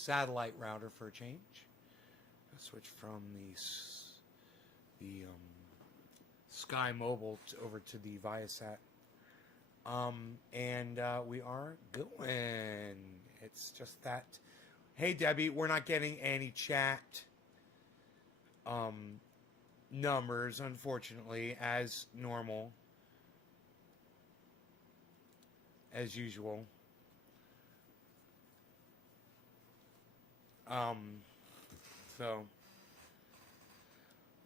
satellite router for a change. Switch from the Sky Mobile over to the Viasat. And we are going. It's just that. Hey, Debbie, we're not getting any chat numbers, unfortunately, as normal, as usual. So,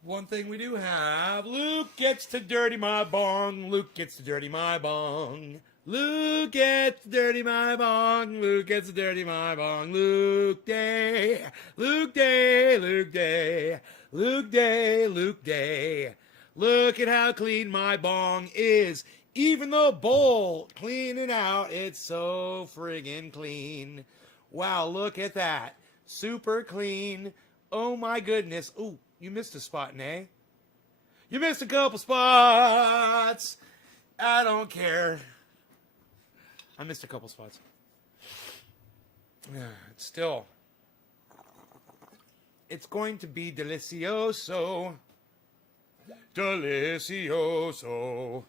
one thing we do have, Luke gets to dirty my bong. Luke gets to dirty my bong. Luke gets to dirty my bong. Luke gets to dirty my bong. Luke Day. Luke Day. Luke Day. Luke Day. Luke Day. Look at how clean my bong is. Even the bowl, clean it out. It's so friggin' clean. Wow, look at that. Super clean. Oh my goodness. Ooh, you missed a spot, Nay. You missed a couple spots. I don't care. I missed a couple spots. Still, it's going to be delicioso. Delicioso.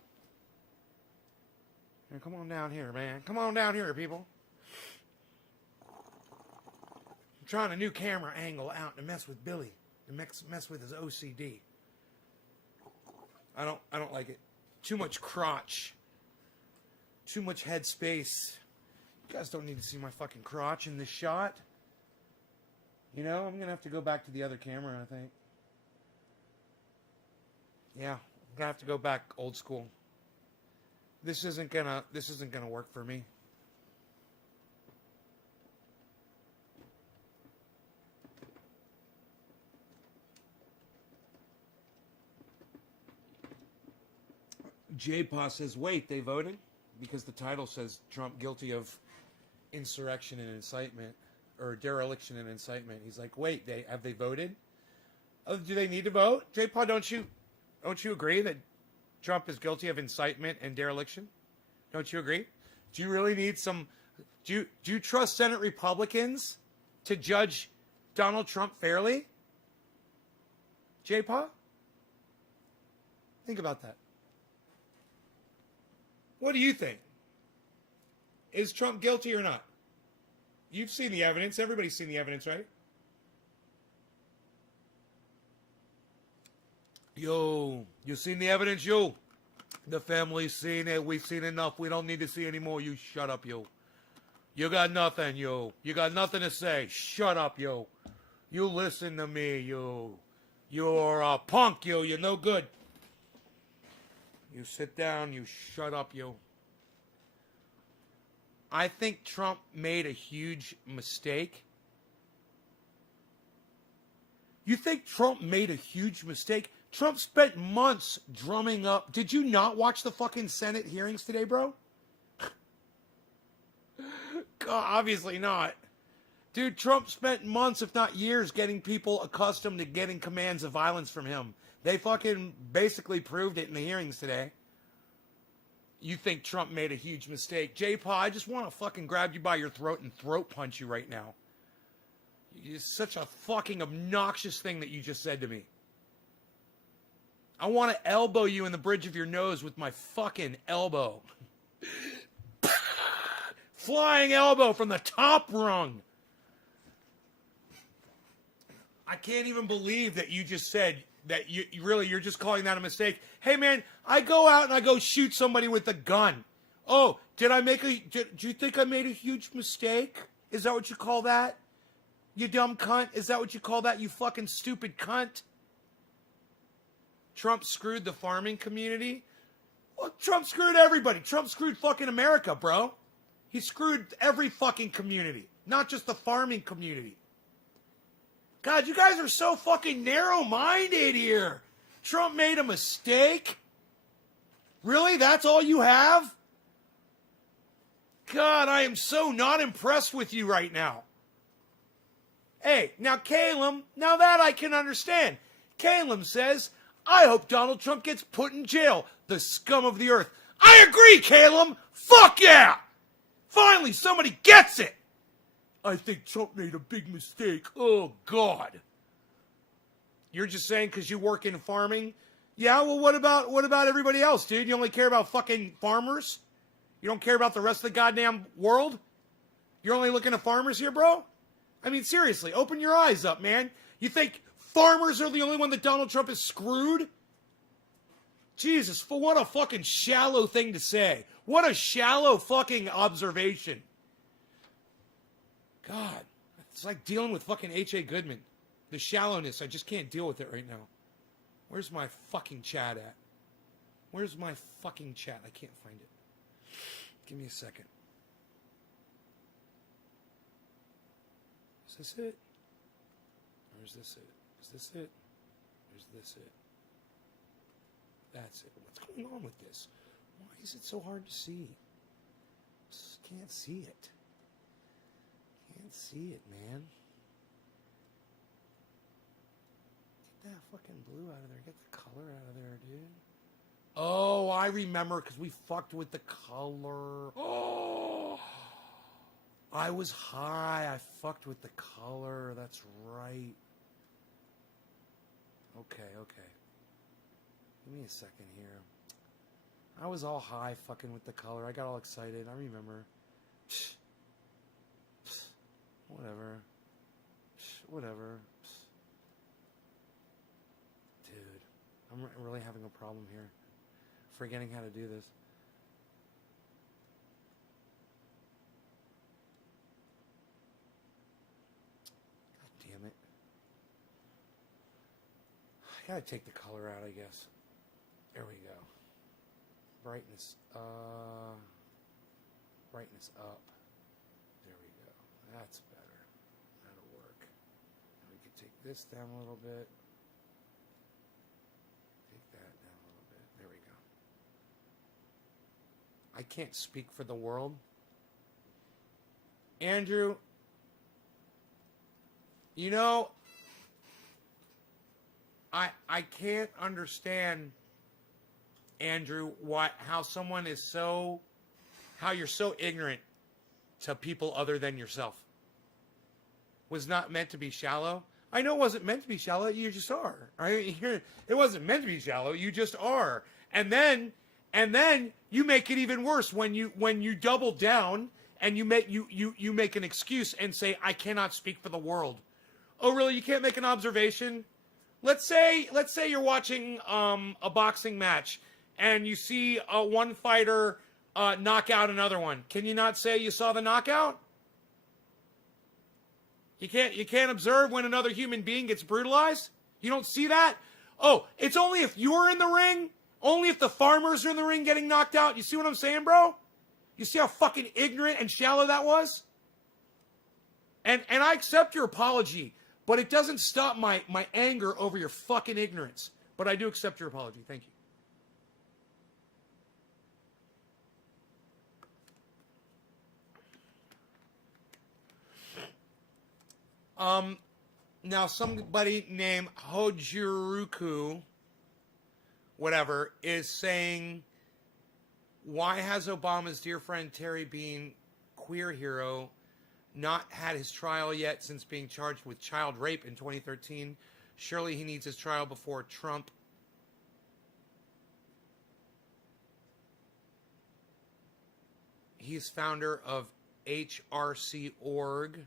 Now, come on down here, man. Come on down here, people. I'm trying a new camera angle out to mess with Billy, to mess with his OCD. I don't like it. Too much crotch. Too much head space. You guys don't need to see my fucking crotch in this shot. You know, I'm gonna have to go back to the other camera, I think. Yeah, I'm gonna have to go back old school. This isn't gonna work for me. J-Pa says, wait, they voted? Because the title says Trump guilty of insurrection and incitement, or dereliction and incitement. He's like, wait, have they voted? Oh, do they need to vote? J-Pa, don't you agree that Trump is guilty of incitement and dereliction? Don't you agree? Do you really need some... Do you trust Senate Republicans to judge Donald Trump fairly? J-Pa? Think about that. What do you think? Is Trump guilty or not? You've seen the evidence. Everybody's seen the evidence, right? Yo, you seen the evidence, yo? The family's seen it. We've seen enough. We don't need to see any more. You shut up, yo. You got nothing, yo. You got nothing to say. Shut up, yo. You listen to me, yo. You're a punk, yo. You're no good. You sit down, you shut up, yo. I think Trump made a huge mistake. You think Trump made a huge mistake? Trump spent months drumming up. Did you not watch the fucking Senate hearings today, bro? Obviously not. Dude, Trump spent months, if not years, getting people accustomed to getting commands of violence from him. They fucking basically proved it in the hearings today. You think Trump made a huge mistake. J-Pa, I just want to fucking grab you by your throat and throat punch you right now. It's such a fucking obnoxious thing that you just said to me. I want to elbow you in the bridge of your nose with my fucking elbow. Flying elbow from the top rung. I can't even believe that you just said that you're just calling that a mistake. Hey man, I go out and I go shoot somebody with a gun. Oh, do you think I made a huge mistake? Is that what you call that? You dumb cunt? Is that what you call that, you fucking stupid cunt? Trump screwed the farming community? Well, Trump screwed everybody. Trump screwed fucking America, bro. He screwed every fucking community, not just the farming community. God, you guys are so fucking narrow-minded here. Trump made a mistake? Really? That's all you have? God, I am so not impressed with you right now. Hey, now Caleb, now that I can understand. Caleb says, I hope Donald Trump gets put in jail, the scum of the earth. I agree, Caleb. Fuck yeah! Finally, somebody gets it. I think Trump made a big mistake. Oh, God. You're just saying because you work in farming? Yeah, well, what about everybody else, dude? You only care about fucking farmers? You don't care about the rest of the goddamn world? You're only looking at farmers here, bro? I mean, seriously, open your eyes up, man. You think farmers are the only one that Donald Trump is screwed? Jesus, for what a fucking shallow thing to say. What a shallow fucking observation. God, it's like dealing with fucking H.A. Goodman. The shallowness, I just can't deal with it right now. Where's my fucking chat at? Where's my fucking chat? I can't find it. Give me a second. Is this it? Or is this it? Is this it? Or is this it? That's it. What's going on with this? Why is it so hard to see? Just can't see it. Can't see it, man. Get that fucking blue out of there. Get the color out of there, dude. Oh, I remember because we fucked with the color. Oh, I was high. I fucked with the color. That's right. Okay. Give me a second here. I was all high fucking with the color. I got all excited. I remember. Whatever. Dude, I'm really having a problem here. Forgetting how to do this. God damn it. I gotta take the color out, I guess. There we go. Brightness up. There we go. That's better. That'll work. And we can take this down a little bit. Take that down a little bit. There we go. I can't speak for the world. Andrew, you know, I can't understand, Andrew, how someone is how you're so ignorant to people other than yourself. Was not meant to be shallow. I know it wasn't meant to be shallow. You just are. Right? It wasn't meant to be shallow. You just are. And then you make it even worse when you double down and you make an excuse and say, I cannot speak for the world. Oh, really? You can't make an observation? Let's say you're watching a boxing match and you see one fighter knock out another one. Can you not say you saw the knockout? You can't observe when another human being gets brutalized? You don't see that? Oh, it's only if you're in the ring? Only if the farmers are in the ring getting knocked out? You see what I'm saying, bro? You see how fucking ignorant and shallow that was? And I accept your apology, but it doesn't stop my anger over your fucking ignorance. But I do accept your apology. Thank you. Now somebody named Hojiruku, whatever, is saying, why has Obama's dear friend Terry Bean, queer hero, not had his trial yet since being charged with child rape in 2013? Surely he needs his trial before Trump. He's founder of HRC.org.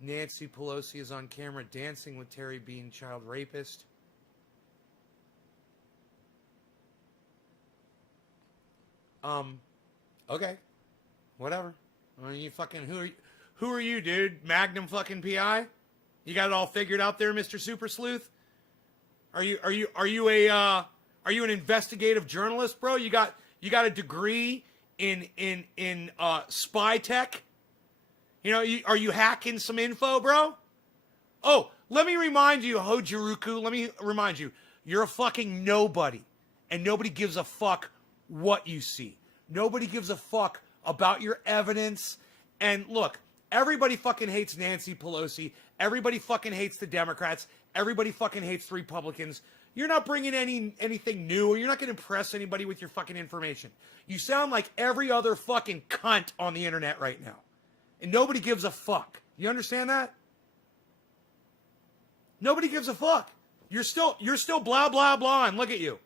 Nancy Pelosi is on camera dancing with Terry Bean, child rapist. Okay. Whatever. I mean, you fucking, who are you, dude? Magnum fucking PI? You got it all figured out there, Mr. Super Sleuth? Are you an investigative journalist, bro? You got a degree in spy tech? You know, are you hacking some info, bro? Oh, let me remind you, Hojiruku, let me remind you, you're a fucking nobody. And nobody gives a fuck what you see. Nobody gives a fuck about your evidence. And look, everybody fucking hates Nancy Pelosi. Everybody fucking hates the Democrats. Everybody fucking hates the Republicans. You're not bringing anything new. You're not going to impress anybody with your fucking information. You sound like every other fucking cunt on the internet right now. And nobody gives a fuck. You understand that? Nobody gives a fuck. You're still blah, blah, blah, and look at you.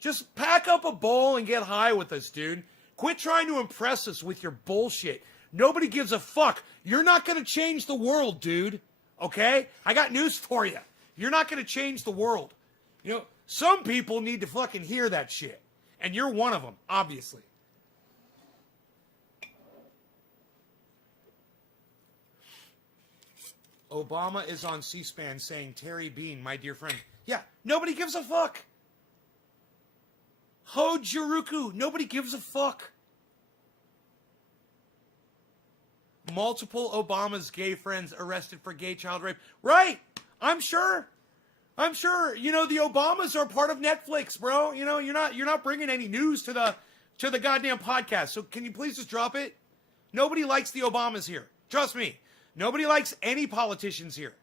Just pack up a bowl and get high with us, dude. Quit trying to impress us with your bullshit. Nobody gives a fuck. You're not going to change the world, dude. Okay? I got news for you. You're not going to change the world. You know, some people need to fucking hear that shit. And you're one of them, obviously. Obama is on C-SPAN saying, Terry Bean, my dear friend. Yeah, nobody gives a fuck. Hojuruku, nobody gives a fuck. Multiple Obama's gay friends arrested for gay child rape. Right, I'm sure. You know, the Obamas are part of Netflix, bro. You know, you're not bringing any news to the goddamn podcast. So can you please just drop it? Nobody likes the Obamas here. Trust me. Nobody likes any politicians here.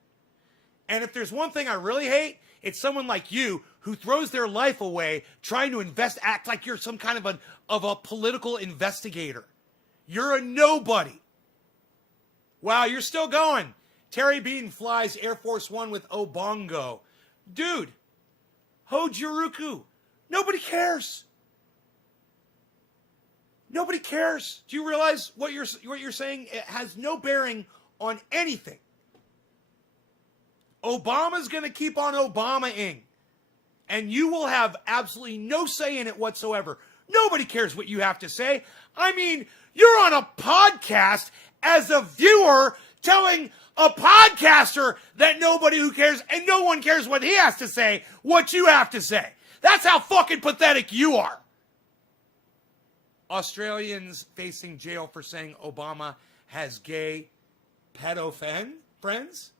And if there's one thing I really hate, it's someone like you who throws their life away trying to act like you're some kind of a political investigator. You're a nobody. Wow, you're still going. Terry Bean flies Air Force One with Obongo. Dude, Hojuruku, nobody cares. Nobody cares. Do you realize what you're saying? It has no bearing on anything. Obama's going to keep on Obama-ing. And you will have absolutely no say in it whatsoever. Nobody cares what you have to say. I mean, you're on a podcast as a viewer telling a podcaster that nobody who cares and no one cares what he has to say, what you have to say. That's how fucking pathetic you are. Australians facing jail for saying Obama has gay pedophile friends.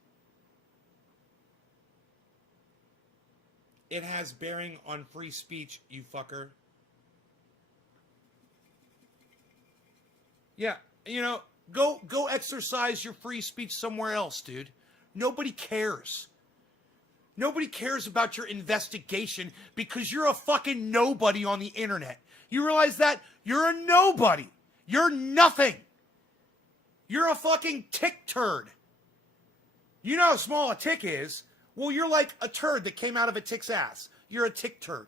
It has bearing on free speech, you fucker. Yeah, you know, go exercise your free speech somewhere else, dude. Nobody cares. Nobody cares about your investigation because you're a fucking nobody on the internet. You realize that? You're a nobody. You're nothing. You're a fucking tick turd. You know how small a tick is? Well, you're like a turd that came out of a tick's ass. You're a tick turd.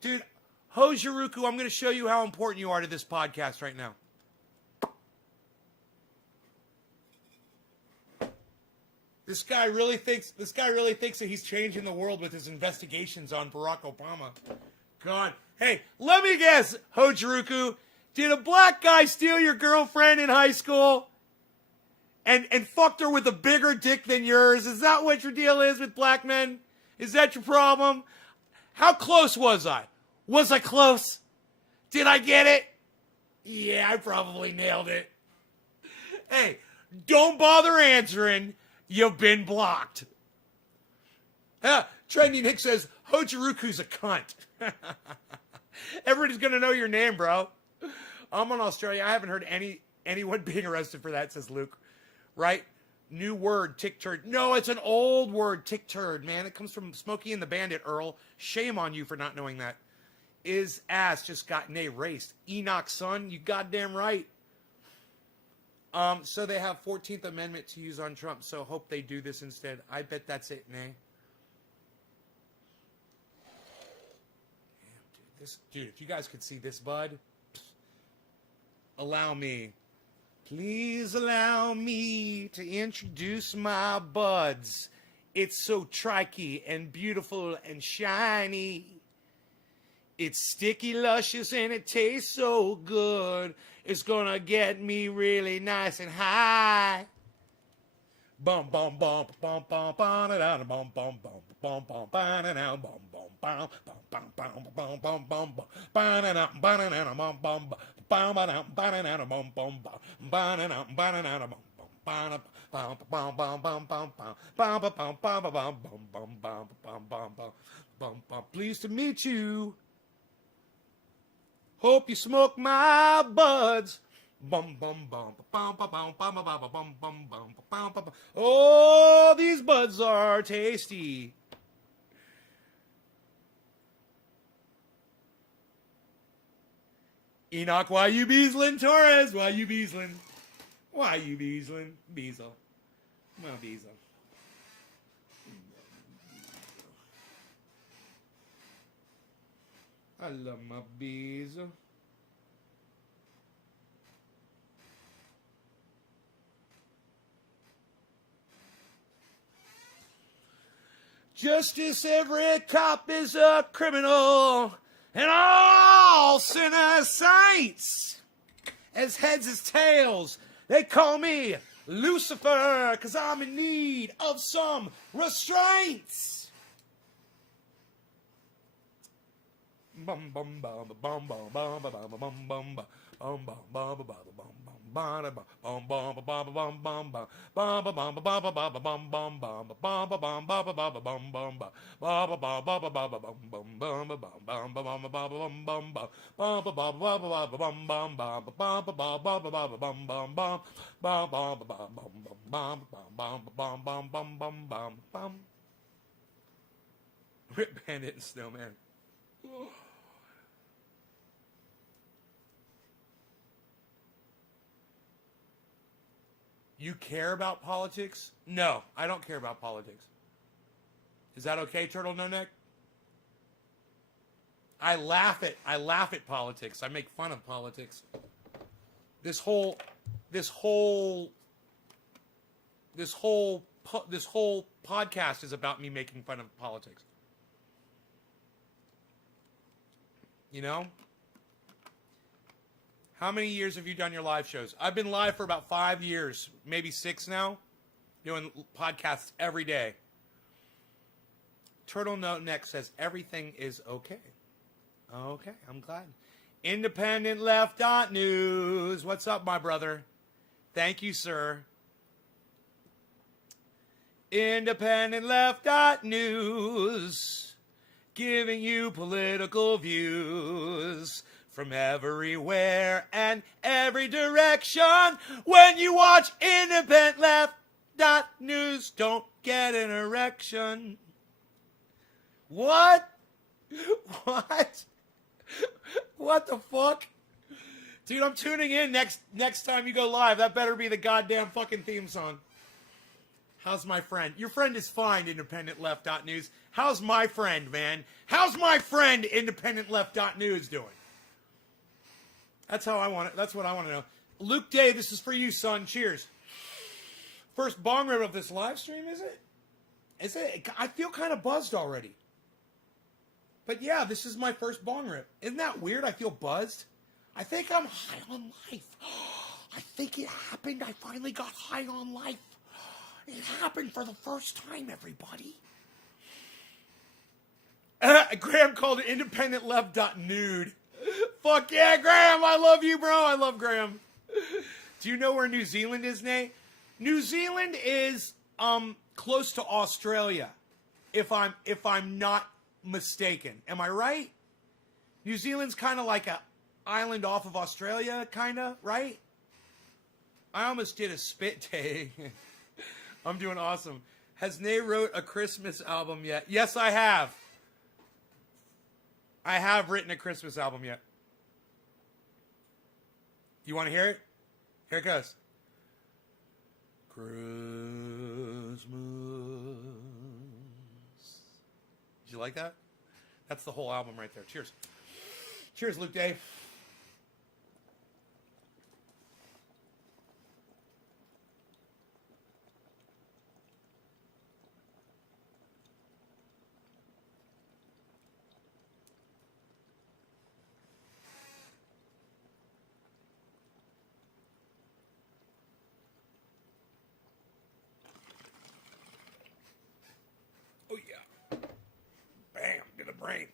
Dude, Hojuruku, I'm going to show you how important you are to this podcast right now. This guy really thinks that he's changing the world with his investigations on Barack Obama. God. Hey, let me guess, Hojuruku. Did a black guy steal your girlfriend in high school? And fucked her with a bigger dick than yours? Is that what your deal is with black men? Is that your problem? How close was I? Was I close? Did I get it? Yeah, I probably nailed it. Hey, don't bother answering. You've been blocked. Trendy Nick says, Hojuruku's a cunt. Everybody's going to know your name, bro. I'm in Australia. I haven't heard anyone being arrested for that, says Luke. Right? New word, tick turd. No, it's an old word, tick turd, man. It comes from Smokey and the Bandit, Earl. Shame on you for not knowing that. Is ass just gotten erased. Enoch's son, you goddamn right. So they have 14th Amendment to use on Trump, so hope they do this instead. I bet that's it, Nay. Damn, dude, if you guys could see this, bud. Allow me. Please allow me to introduce my buds. It's so tricky and beautiful and shiny. It's sticky, luscious, and it tastes so good. It's gonna get me really nice and high. Bum bum bum bum bum bum bum bum bum bum bum bum bum bum bum bum bum bum. Pleased to meet you. Hope you smoke my buds. Bum bum bum bum bum bum bum bum bum bum bum bum bum. Oh, these buds are tasty. Enoch, why you beasling? Torres, why you beasling? Why you beasling? Beasel. Well, beasel. I love my beasel. Justice, every cop is a criminal, and all sinners saints. As heads as tails, they call me Lucifer, 'cause I'm in need of some restraints. Bum bum bum bum bum bum bum bum bum bum bum bum bum bum bum. Rip Bandit and Snowman. You care about politics? No, I don't care about politics. Is that okay, Turtle No Neck? I laugh at politics. I make fun of politics. This whole podcast is about me making fun of politics. You know? How many years have you done your live shows? I've been live for about 5 years, maybe 6 now, doing podcasts every day. Turtle No Neck says everything is okay. Okay, I'm glad. Independent Left.News. What's up, my brother? Thank you, sir. Independent Left.News. Giving you political views from everywhere and every direction. When you watch Independent Left.News, don't get an erection. What? What? What the fuck? Dude, I'm tuning in next time you go live. That better be the goddamn fucking theme song. How's my friend? Your friend is fine, Independent Left.News. How's my friend, man? How's my friend, Independent Left.News, doing? That's how I want it. That's what I want to know. Luke Day, this is for you, son. Cheers. First bong rip of this live stream, is it? Is it? I feel kind of buzzed already. But yeah, this is my first bong rip. Isn't that weird? I feel buzzed. I think I'm high on life. I think it happened. I finally got high on life. It happened for the first time, everybody. Graham called it Independent Left.Nude. Fuck yeah, Graham. I love you, bro. I love Graham. Do you know where New Zealand is, Nate? New Zealand is close to Australia, if I'm not mistaken. Am I right? New Zealand's kind of like a island off of Australia, kind of, right? I almost did a spit take. I'm doing awesome. Has Nate wrote a Christmas album yet? Yes, I have. I have written a Christmas album yet. You want to hear it? Here it goes. Christmas. Did you like that? That's the whole album right there. Cheers. Cheers, Luke Day. Oh, yeah. Bam, to the brain.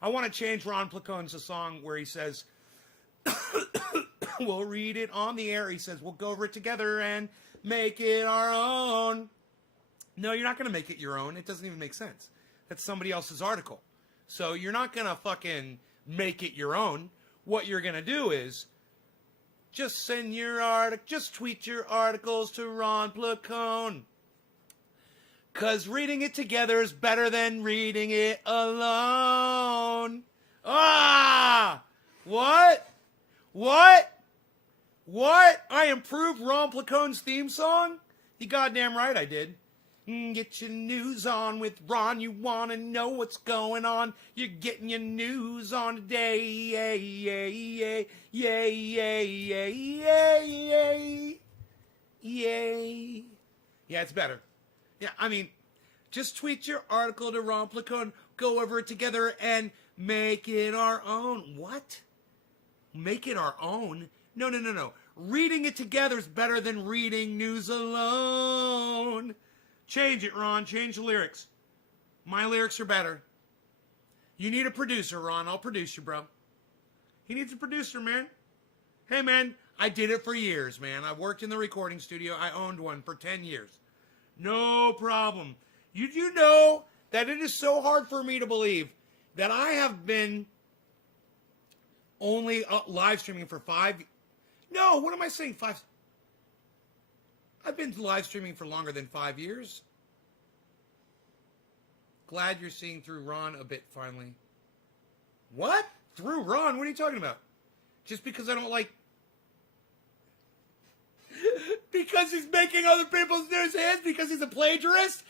I want to change Ron Placone's song where he says, We'll read it on the air. He says, we'll go over it together and make it our own. No, you're not going to make it your own. It doesn't even make sense. That's somebody else's article. So you're not going to fucking make it your own. What you're going to do is just send your article, just tweet your articles to Ron Placone. Because reading it together is better than reading it alone. Ah! What? I improved Ron Placone's theme song? You goddamn right I did. Get your news on with Ron. You want to know what's going on. You're getting your news on today. Yay. Yeah, it's better. Yeah, I mean, just tweet your article to Ron Placone. Go over it together and make it our own. What? Make it our own? No. Reading it together is better than reading news alone. Change it, Ron. Change the lyrics. My lyrics are better. You need a producer, Ron. I'll produce you, bro. He needs a producer, man. Hey, man, I did it for years, man. I worked in the recording studio. I owned one for 10 years. No problem. You do know that it is so hard for me to believe that I have been only live streaming for 5... No, what am I saying? 5... I've been live streaming for longer than 5 years. Glad you're seeing through Ron a bit finally. What? Through Ron? What are you talking about? Just because I don't like... Because he's making other people's news hits? Because he's a plagiarist?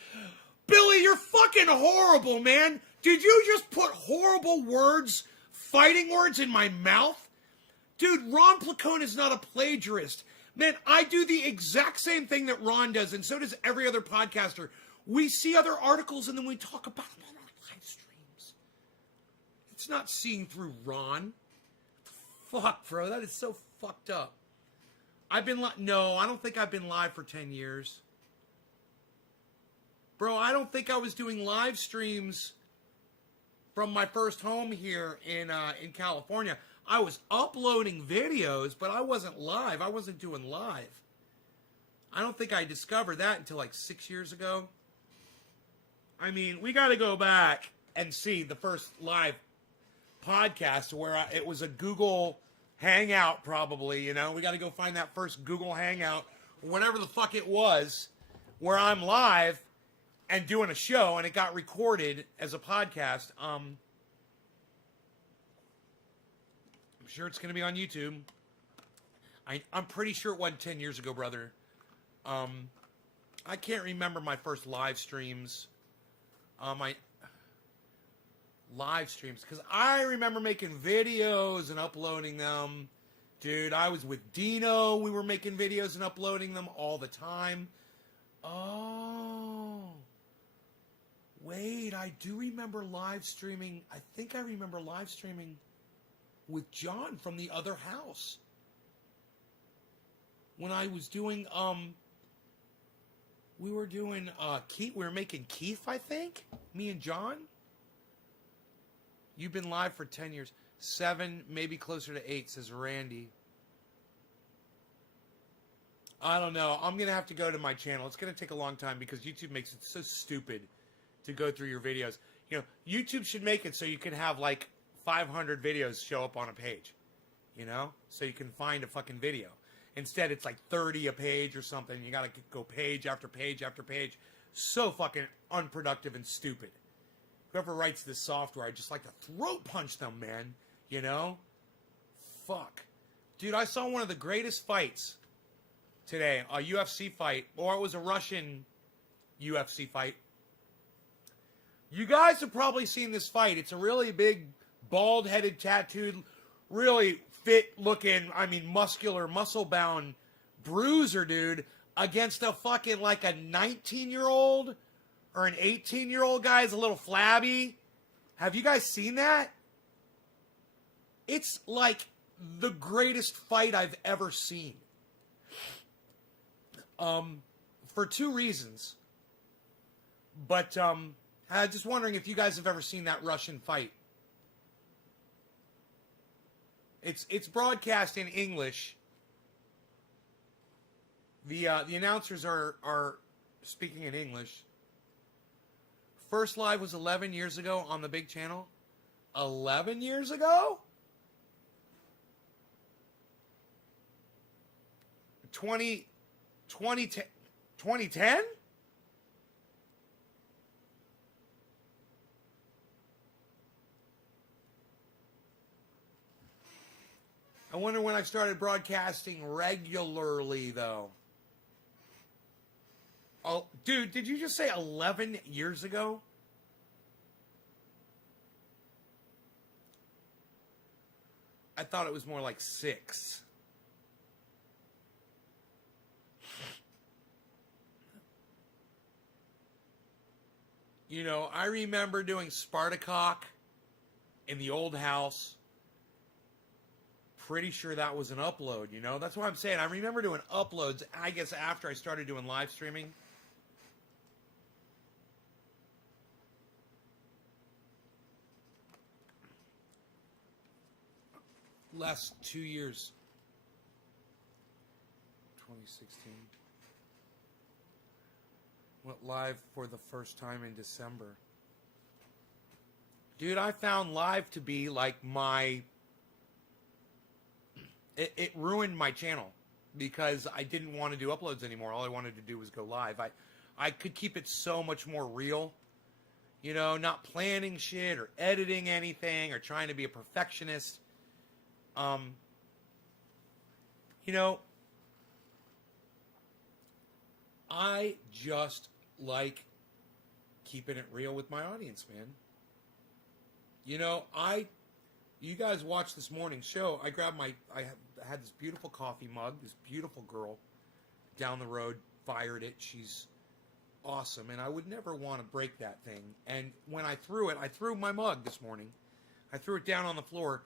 Billy, you're fucking horrible, man. Did you just put horrible words, fighting words in my mouth? Dude, Ron Placone is not a plagiarist. Man, I do the exact same thing that Ron does, and so does every other podcaster. We see other articles, and then we talk about them on our live streams. It's not seeing through Ron. Fuck, bro, that is so fucked up. No, I don't think I've been live for 10 years. Bro, I don't think I was doing live streams from my first home here in California. I was uploading videos, but I wasn't live. I wasn't doing live. I don't think I discovered that until like 6 years ago. I mean, we got to go back and see the first live podcast where it was a Google Hangout probably, you know. We got to go find that first Google Hangout, whatever the fuck it was, where I'm live and doing a show, and it got recorded as a podcast. I'm sure it's going to be on YouTube. I'm pretty sure it wasn't 10 years ago, brother. I can't remember my first live streams. Live streams, because I remember making videos and uploading them. Dude, I was with Dino. We were making videos and uploading them all the time. Oh. Wait, I do remember live streaming. I think I remember live streaming with John from the other house. When I was doing, we were doing, Keith, we were making Keith, I think? Me and John? You've been live for 10 years. 7, maybe closer to 8, says Randy. I don't know. I'm going to have to go to my channel. It's going to take a long time because YouTube makes it so stupid to go through your videos. You know, YouTube should make it so you can have like 500 videos show up on a page. You know? So you can find a fucking video. Instead, it's like 30 a page or something. You got to go page after page after page. So fucking unproductive and stupid. Whoever writes this software, I just like to throat punch them, man. You know? Fuck. Dude, I saw one of the greatest fights today. A UFC fight. Or it was a Russian UFC fight. You guys have probably seen this fight. It's a really big, bald-headed, tattooed, really fit-looking, I mean, muscular, muscle-bound bruiser, dude, against a fucking, like, a 19-year-old or an 18-year-old guy is a little flabby. Have you guys seen that? It's like the greatest fight I've ever seen. For 2 reasons. But, I'm just wondering if you guys have ever seen that Russian fight. It's broadcast in English. The announcers are speaking in English. First live was 11 years ago on the big channel. 11 years ago? 2010? I wonder when I started broadcasting regularly, though. Oh, dude, did you just say 11 years ago? I thought it was more like 6. You know, I remember doing Spartacock in the old house. Pretty sure that was an upload, you know? That's what I'm saying. I remember doing uploads, I guess, after I started doing live streaming. Last 2 years. 2016. Went live for the first time in December. Dude, I found live to be like my... It ruined my channel because I didn't want to do uploads anymore. All I wanted to do was go live. I could keep it so much more real. You know, not planning shit or editing anything or trying to be a perfectionist. You know, I just like keeping it real with my audience, man. You know, you guys watched this morning's show. I had this beautiful coffee mug. This beautiful girl down the road fired it. She's awesome, and I would never want to break that thing. And when I threw my mug this morning. I threw it down on the floor,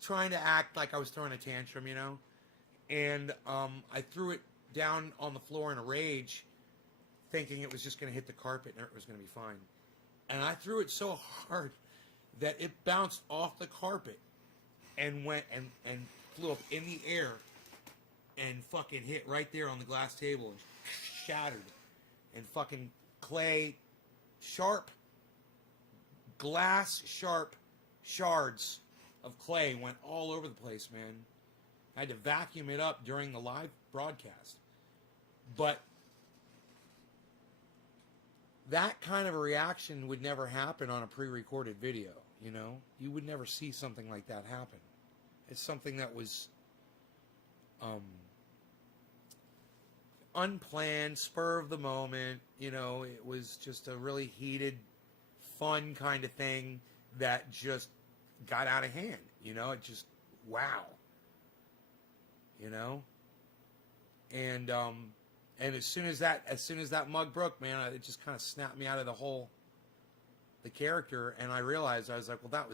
trying to act like I was throwing a tantrum, you know. And I threw it down on the floor in a rage, thinking it was just going to hit the carpet and it was going to be fine. And I threw it so hard that it bounced off the carpet and went and flew up in the air and fucking hit right there on the glass table and shattered. And fucking glass sharp shards of clay went all over the place, man. I had to vacuum it up during the live broadcast. But that kind of a reaction would never happen on a pre-recorded video, you know? You would never see something like that happen. It's something that was unplanned, spur of the moment, you know? It was just a really heated, fun kind of thing that just got out of hand, you know? It just, wow. You know? And as soon as that mug broke, man, it just kind of snapped me out of the character, and I realized, I was like, well,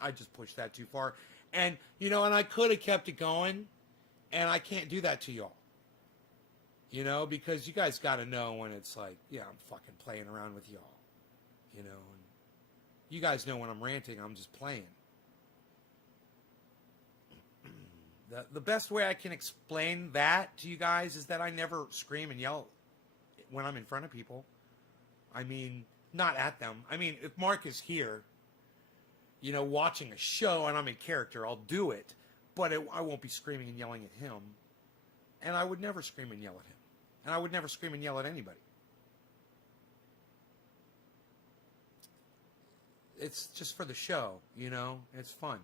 I just pushed that too far. And, you know, and I could have kept it going, and I can't do that to y'all. You know, because you guys got to know when it's like, yeah, I'm fucking playing around with y'all. You know, and you guys know when I'm ranting, I'm just playing. The best way I can explain that to you guys is that I never scream and yell when I'm in front of people. I mean, not at them. I mean, if Mark is here, you know, watching a show and I'm in character, I'll do it. But I won't be screaming and yelling at him. And I would never scream and yell at him. And I would never scream and yell at anybody. It's just for the show, you know? It's fun.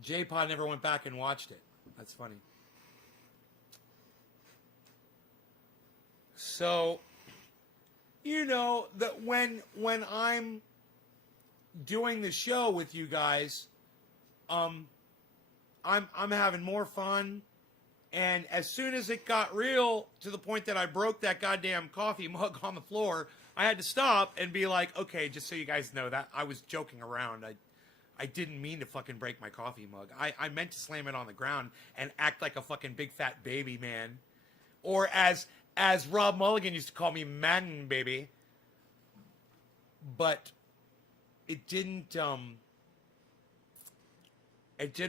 J-Pod never went back and watched it. That's funny. So, you know, that when I'm doing the show with you guys, I'm having more fun. And as soon as it got real to the point that I broke that goddamn coffee mug on the floor, I had to stop and be like, okay, just so you guys know that I was joking around. I didn't mean to fucking break my coffee mug. I meant to slam it on the ground and act like a fucking big fat baby man. Or as Rob Mulligan used to call me, man baby. But it didn't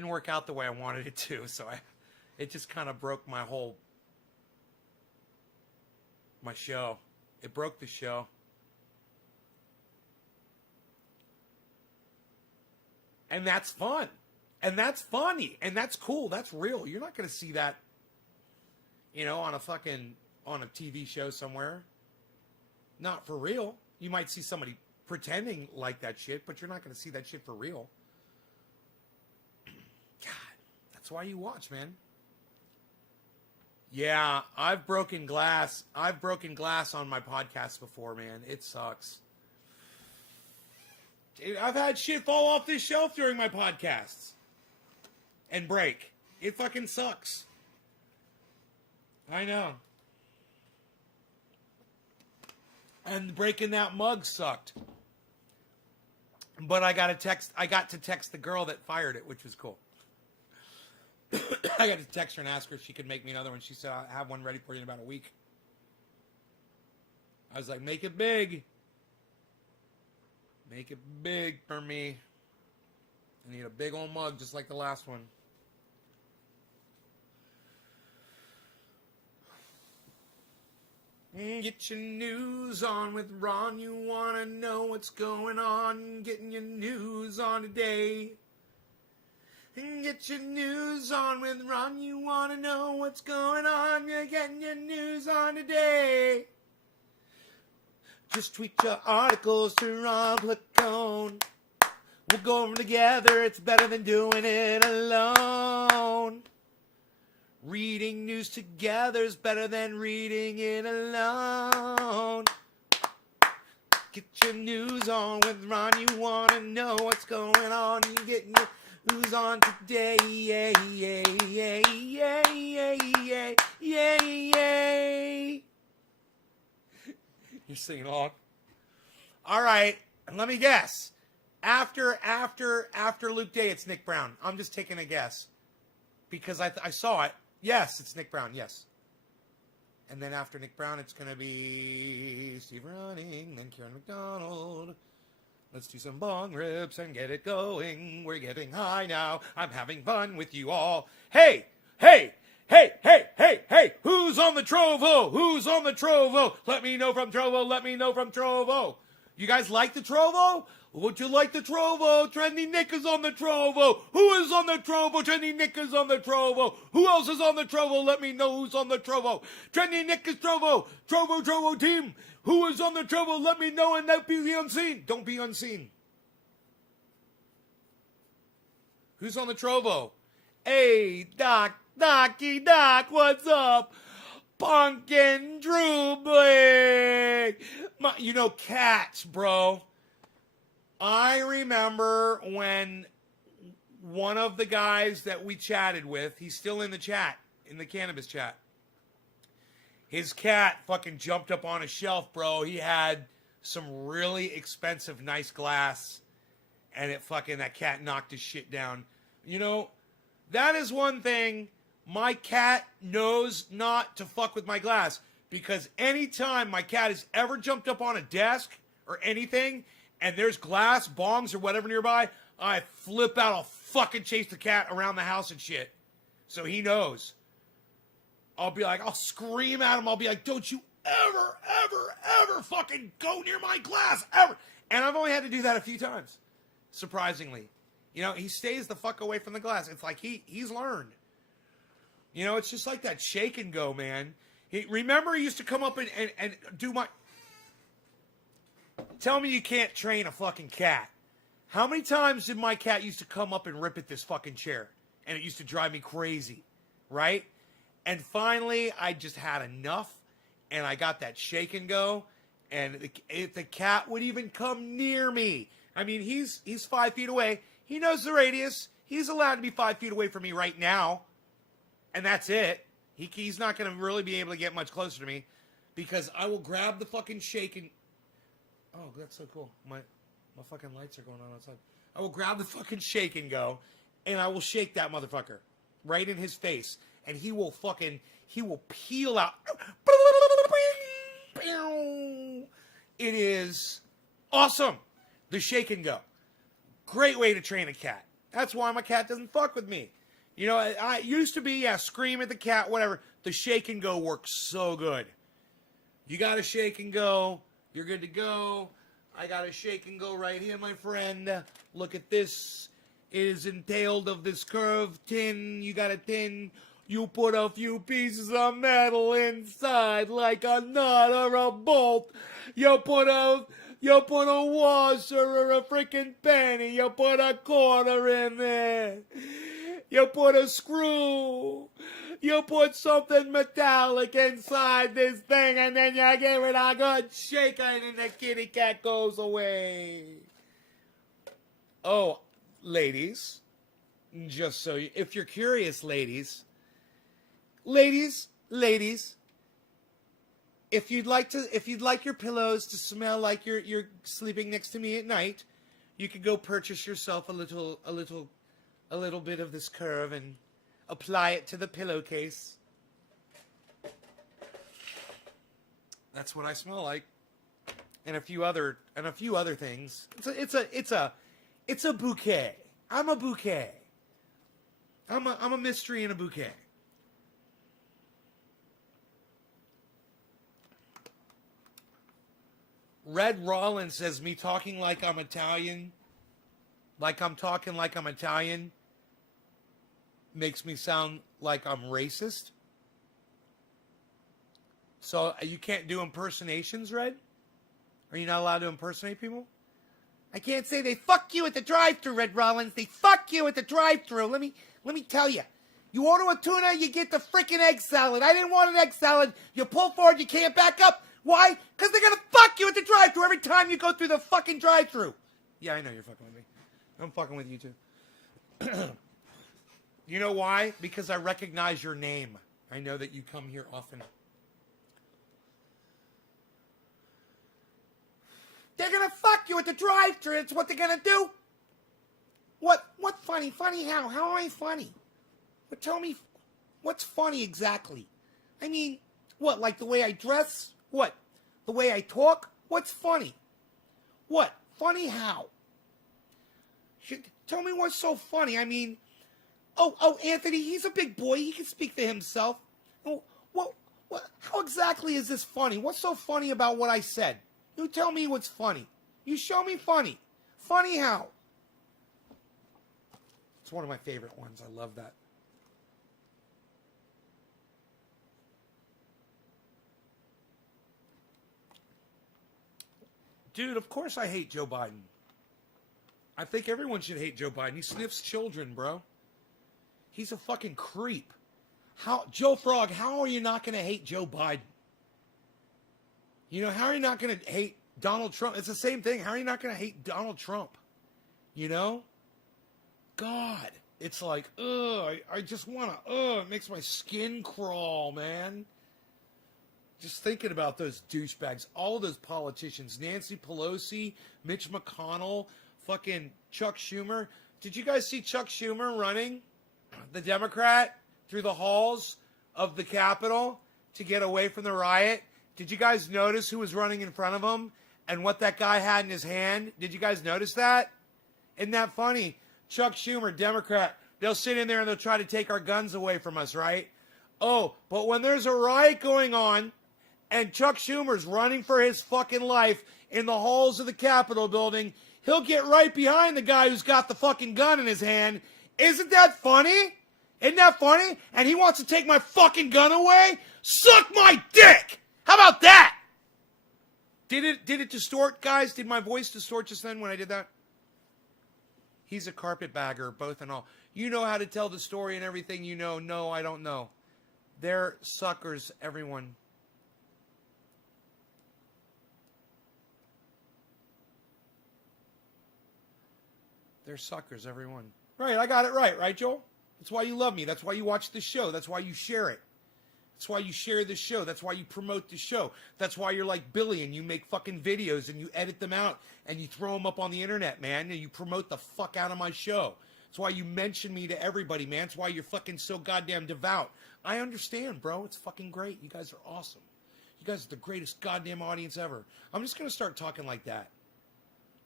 work out the way I wanted it to. So It just kind of broke my show. It broke the show. And that's fun. And that's funny. And that's cool. That's real. You're not going to see that, on a TV show somewhere. Not for real. You might see somebody pretending like that shit, but you're not going to see that shit for real. God, that's why you watch, man. Yeah, I've broken glass. I've broken glass on my podcast before, man. It sucks. Dude, I've had shit fall off this shelf during my podcasts. And break. It fucking sucks. I know. And breaking that mug sucked. But I got to text the girl that fired it, which was cool. I got to text her and ask her if she could make me another one. She said, I'll have one ready for you in about a week. I was like, make it big. Make it big for me. I need a big old mug just like the last one. Get your news on with Ron. You want to know what's going on. Getting your news on today. Get your news on with Ron. You want to know what's going on. You're getting your news on today. Just tweet your articles to Ron Placone. We'll go over together. It's better than doing it alone. Reading news together is better than reading it alone. Get your news on with Ron. You want to know what's going on. You're getting your news on today. Yay, yay, yay, yay, yay, yay, yay, yay. You're singing along. All right, let me guess. After Luke Day, it's Nick Brown. I'm just taking a guess because I saw it. Yes, it's Nick Brown. Yes. And then after Nick Brown, it's going to be Steve Running, then Kieran McDonald. Let's do some bong rips and get it going. We're getting high now. I'm having fun with you all. Hey, hey, hey, hey, hey, hey. Who's on the Trovo? Who's on the Trovo? Let me know from Trovo. Let me know from Trovo. You guys like the Trovo? Would you like the Trovo? Trendy Nick is on the Trovo. Who is on the Trovo? Trendy Nick is on the Trovo. Who else is on the Trovo? Let me know who's on the Trovo. Trendy Nick is Trovo. Trovo team. Who is on the Trovo? Let me know and don't be unseen. Don't be unseen. Who's on the Trovo? Hey, Docky, what's up? Pumpkin Drew Blake. Cats, bro. I remember when one of the guys that we chatted with, he's still in the chat, in the cannabis chat. His cat fucking jumped up on a shelf, bro. He had some really expensive, nice glass, and that cat knocked his shit down. That is one thing. My cat knows not to fuck with my glass, because anytime my cat has ever jumped up on a desk or anything, and there's glass, bongs, or whatever nearby, I flip out. I'll fucking chase the cat around the house and shit. So he knows. I'll scream at him. I'll be like, don't you ever fucking go near my glass, ever. And I've only had to do that a few times, surprisingly. He stays the fuck away from the glass. It's like he's learned. It's just like that shake and go, man. Remember he used to come up and do my... Tell me you can't train a fucking cat. How many times did my cat used to come up and rip at this fucking chair? And it used to drive me crazy, right? And finally, I just had enough, and I got that shake and go, and if the cat would even come near me. I mean, he's 5 feet away. He knows the radius. He's allowed to be 5 feet away from me right now, and that's it. He's not going to really be able to get much closer to me, because I will grab the fucking shake and... Oh, that's so cool. My fucking lights are going on outside. I will grab the fucking shake and go, and I will shake that motherfucker right in his face, and he will peel out. It is awesome. The shake and go. Great way to train a cat. That's why my cat doesn't fuck with me. You know, I used to be, scream at the cat, whatever. The shake and go works so good. You got to shake and go. You're good to go. I got a shake and go right here, my friend. Look at this. It is entailed of this curved tin. You got a tin. You put a few pieces of metal inside like a nut or a bolt. You put a washer or a freaking penny. You put a quarter in there. You put a screw. You put something metallic inside this thing, and then you give it a good shake, and the kitty cat goes away. Oh, ladies, just so you, if you're curious, ladies, if you'd like your pillows to smell like you're sleeping next to me at night, you could go purchase yourself a little bit of this curve and apply it to the pillowcase. That's what I smell like, and a few other things. It's a bouquet. I'm a bouquet. I'm a mystery in a bouquet. Red Rollins says me talking like I'm Italian, like I'm talking like I'm Italian, makes me sound like I'm racist. So you can't do impersonations, Red? Are you not allowed to impersonate people? I can't say they fuck you at the drive-thru, Red Rollins. They fuck you at the drive-thru. Let me tell you. You order a tuna, you get the freaking egg salad. I didn't want an egg salad. You pull forward, you can't back up. Why? Because they're gonna fuck you at the drive-thru every time you go through the fucking drive-thru. Yeah, I know you're fucking with me. I'm fucking with you too. You know why? Because I recognize your name. I know that you come here often. They're gonna fuck you at the drive-thru. That's what they're gonna do. What funny? Funny how? How am I funny? But tell me, what's funny exactly? I mean, what, like the way I dress? What? The way I talk? What's funny? What? Funny how? Tell me what's so funny. I mean, oh, Anthony, he's a big boy. He can speak for himself. Oh, what? How exactly is this funny? What's so funny about what I said? You tell me what's funny. You show me funny. Funny how? It's one of my favorite ones. I love that. Dude, of course I hate Joe Biden. I think everyone should hate Joe Biden. He sniffs children, bro. He's a fucking creep. Joe Frog, how are you not going to hate Joe Biden? You know, how are you not going to hate Donald Trump? It's the same thing. How are you not going to hate Donald Trump? You know? God. It's like, I just want to, it makes my skin crawl, man. Just thinking about those douchebags, all those politicians, Nancy Pelosi, Mitch McConnell, fucking Chuck Schumer. Did you guys see Chuck Schumer running, the Democrat, through the halls of the Capitol to get away from the riot? Did you guys notice who was running in front of him and what that guy had in his hand? Did you guys notice that? Isn't that funny? Chuck Schumer, Democrat, they'll sit in there and they'll try to take our guns away from us, right? Oh, but when there's a riot going on and Chuck Schumer's running for his fucking life in the halls of the Capitol building, he'll get right behind the guy who's got the fucking gun in his hand. Isn't that funny? Isn't that funny? And he wants to take my fucking gun away? Suck my dick! How about that? Did it distort, guys? Did my voice distort just then when I did that? He's a carpetbagger, both and all. You know how to tell the story and everything you know. No, I don't know. They're suckers, everyone. They're suckers, everyone. Right, I got it right, Joel? That's why you love me. That's why you watch the show. That's why you share it. That's why you share the show. That's why you promote the show. That's why you're like Billy and you make fucking videos and you edit them out and you throw them up on the internet, man. And you promote the fuck out of my show. That's why you mention me to everybody, man. That's why you're fucking so goddamn devout. I understand, bro. It's fucking great. You guys are awesome. You guys are the greatest goddamn audience ever. I'm just going to start talking like that.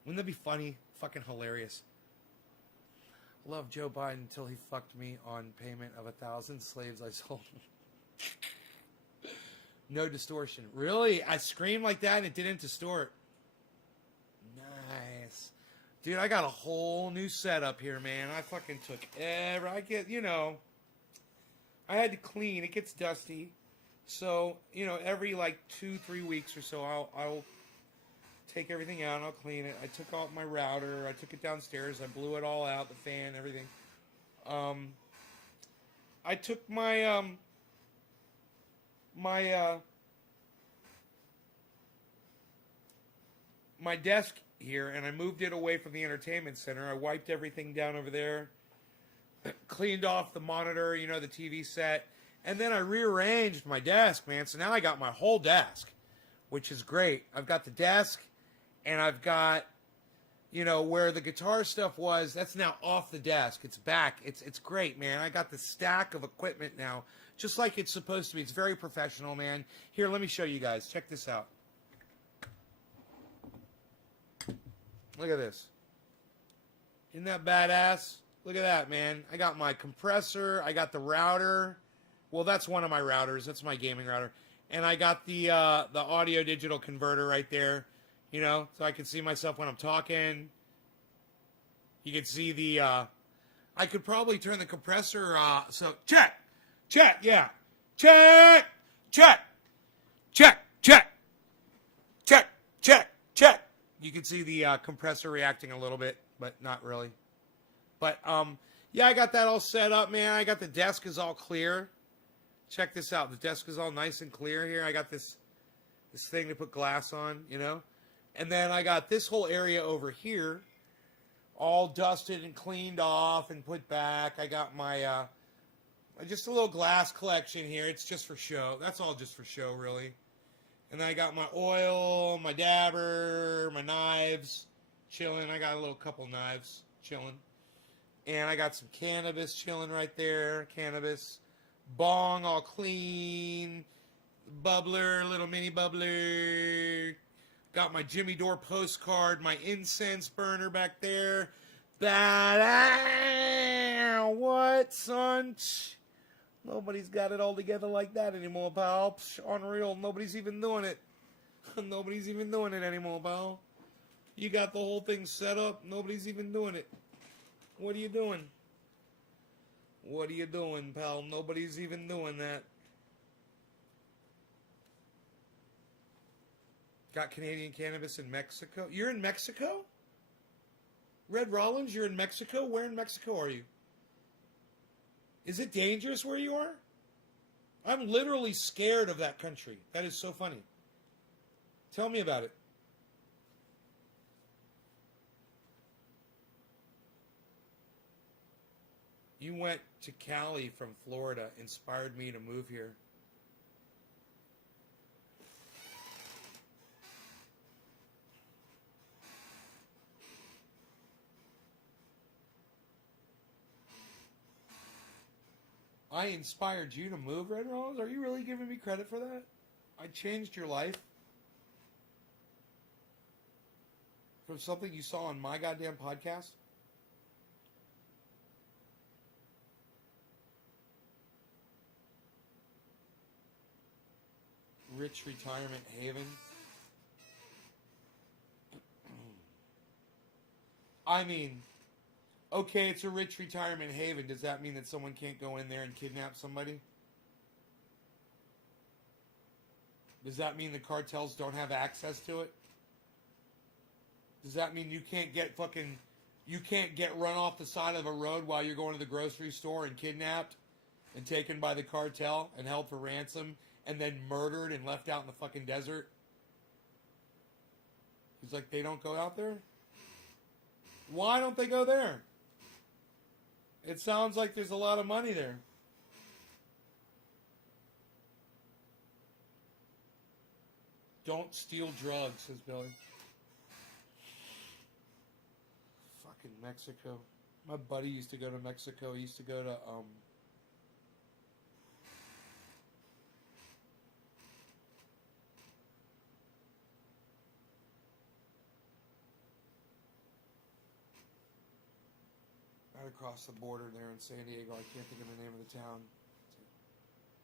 Wouldn't that be funny? Fucking hilarious. Love Joe Biden until he fucked me on payment of 1,000 slaves I sold. No distortion. Really? I screamed like that and it didn't distort. Nice. Dude, I got a whole new setup here, man. I fucking took I had to clean. It gets dusty. So, every like 2-3 weeks or so, I'll take everything out and I'll clean it. I took out my router. I took it downstairs. I blew it all out, the fan, everything. I took my my desk here and I moved it away from the entertainment center. I wiped everything down over there, cleaned off the monitor, the TV set, and then I rearranged my desk, man. So now I got my whole desk, which is great. I've got the desk and I've got, where the guitar stuff was, that's now off the desk. It's back. It's great, man. I got the stack of equipment now, just like it's supposed to be. It's very professional, man. Here, let me show you guys. Check this out. Look at this. Isn't that badass? Look at that, man. I got my compressor. I got the router. Well, that's one of my routers. That's my gaming router. And I got the audio digital converter right there. So I can see myself when I'm talking. You can see the, I could probably turn the compressor, so, check, yeah, check, You can see the compressor reacting a little bit, but not really. But, yeah, I got that all set up, man. I got the desk is all clear. Check this out. The desk is all nice and clear here. I got this thing to put glass on, And then I got this whole area over here all dusted and cleaned off and put back. I got my, just a little glass collection here. It's just for show. That's all just for show, really. And then I got my oil, my dabber, my knives chilling. I got a little couple knives chilling. And I got some cannabis chilling right there. Cannabis. Bong all clean. Bubbler, little mini bubbler. Got my Jimmy Dore postcard, my incense burner back there. What, son? Nobody's got it all together like that anymore, pal. Unreal. Nobody's even doing it. Nobody's even doing it anymore, pal. You got the whole thing set up. Nobody's even doing it. What are you doing? What are you doing, pal? Nobody's even doing that. Got Canadian cannabis in Mexico. You're in Mexico? Red Rollins, you're in Mexico? Where in Mexico are you? Is it dangerous where you are? I'm literally scared of that country. That is so funny. Tell me about it. You went to Cali from Florida, inspired me to move here. I inspired you to move, Red Rollins? Are you really giving me credit for that? I changed your life from something you saw on my goddamn podcast? Rich retirement haven. I mean, okay, it's a rich retirement haven. Does that mean that someone can't go in there and kidnap somebody? Does that mean the cartels don't have access to it? Does that mean you can't get run off the side of a road while you're going to the grocery store and kidnapped and taken by the cartel and held for ransom and then murdered and left out in the fucking desert? He's like, they don't go out there? Why don't they go there? It sounds like there's a lot of money there. Don't steal drugs, says Billy. Fucking Mexico. My buddy used to go to Mexico. He used to go to, right across the border there in San Diego. I can't think of the name of the town.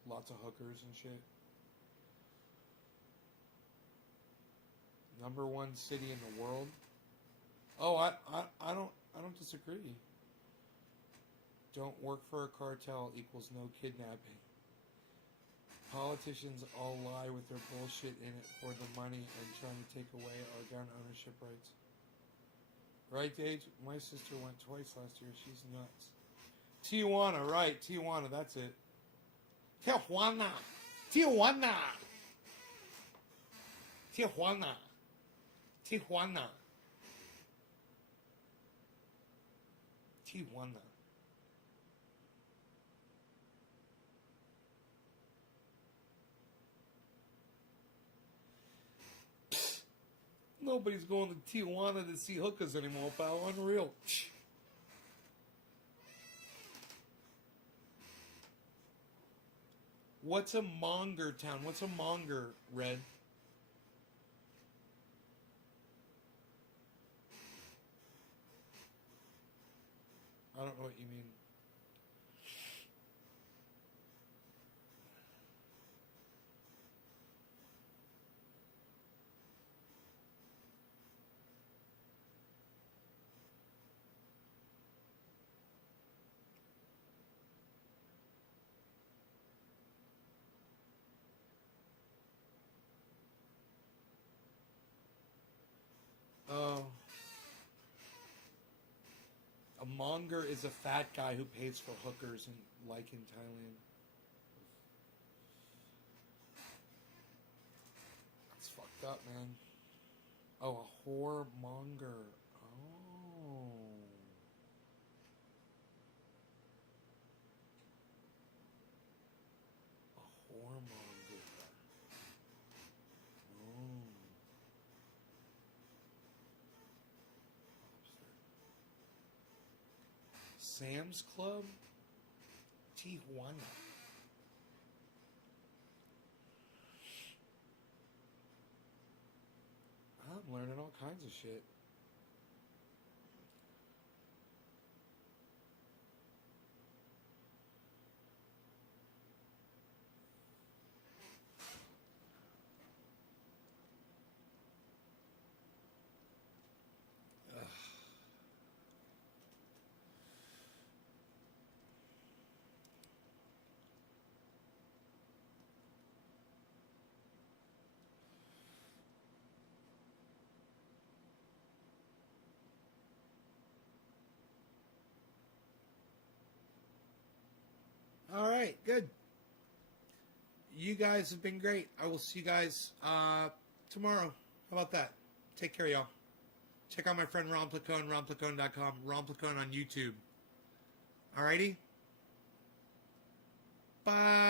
Lots of hookers and shit. #1 city in the world. Oh, I don't disagree. Don't work for a cartel equals no kidnapping. Politicians all lie with their bullshit in it for the money and trying to take away our gun ownership rights. Right, Dave? My sister went twice last year. She's nuts. Tijuana, right. Tijuana, that's it. Tijuana. Tijuana. Tijuana. Tijuana. Tijuana. Nobody's going to Tijuana to see hookers anymore, pal. Unreal. What's a monger town? What's a monger, Red? I don't know what you mean. Oh. A monger is a fat guy who pays for hookers in Thailand. That's fucked up, man. Oh, a whoremonger. Oh. A whoremonger. Oh. Sam's Club? Tijuana. I'm learning all kinds of shit. All right, good. You guys have been great. I will see you guys tomorrow. How about that? Take care, y'all. Check out my friend Ron Placone, ronplacone.com, Ron Placone on YouTube. Alrighty? Bye.